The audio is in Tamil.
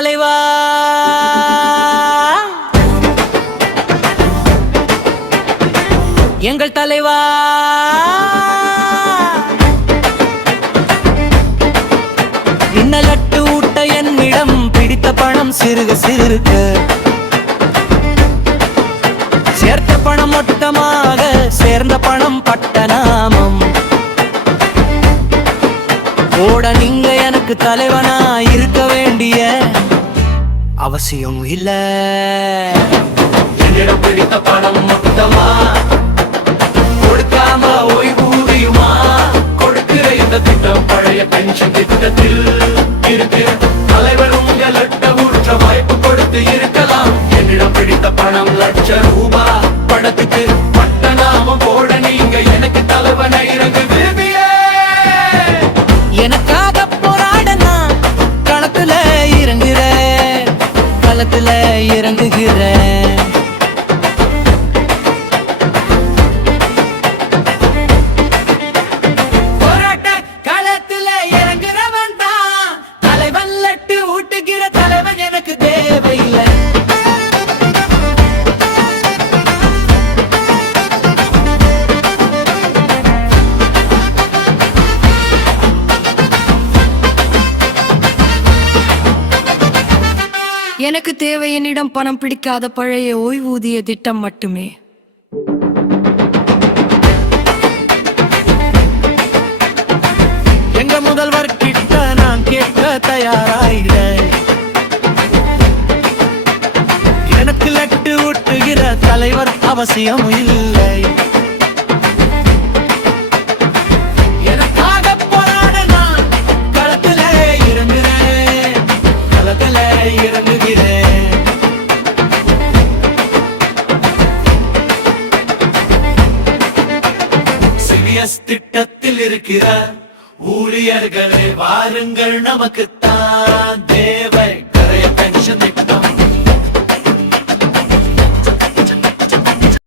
தலைவா எங்கள் தலைவா இன்னலட்டு ஊட்ட என்னிடம் பிடித்த பணம் சிறுக சிறுக சேர்த்த பணம் மொத்தமாக சேர்ந்த பணம் பட்ட நாமம் ஓட நீங்க எனக்கு தலைவனா இருக்க வேண்டிய அவசியம் இல்ல என்னிடம் பிடித்த பணம் மொத்தமா கொடுக்காம ஓய்வூதியுமா கொடுக்கிற இந்த திட்டம் பழைய பென்ஷன் திட்டத்தில் இருக்கு தலைவர் உங்கள் லட்ட ஊற்ற வாய்ப்பு கொடுத்து இருக்கலாம் என்னிடம் பிடித்த பணம் லட்சம் ரூபாய் படத்துக்கு பட்ட நாமம் போட நீங்க எனக்கு தலைவனை இறங்கு விரும்பிய எனக்காக போராட நான் களத்துல இறங்குறேன் களத்துல இறங்குகிறேன் போராட்ட களத்துல இறங்குறவன் தான் தலைவன் லட்டு ஊட்டுகிற தலைவன் எனக்கு தேவையில்லை எனக்கு தேவை என்னிடம் பணம் பிடிக்காத பழைய ஓய்வூதிய திட்டம் மட்டுமே. எங்க முதல்வர் கிட்ட நான் கேட்க தயாராகிறேன் எனக்கு லட்டு ஊட்டுகிற தலைவர் அவசியம் இல்லை எனக்காக போராட நான் களத்துல இறங்குறேன் களத்துல இறங்குகிறேன் சிபிஎஸ் திட்டத்தில் இருக்கிற ஊழியர்களே வாருங்கள் நமக்குத்தான் தேவை கரைய பென்ஷன்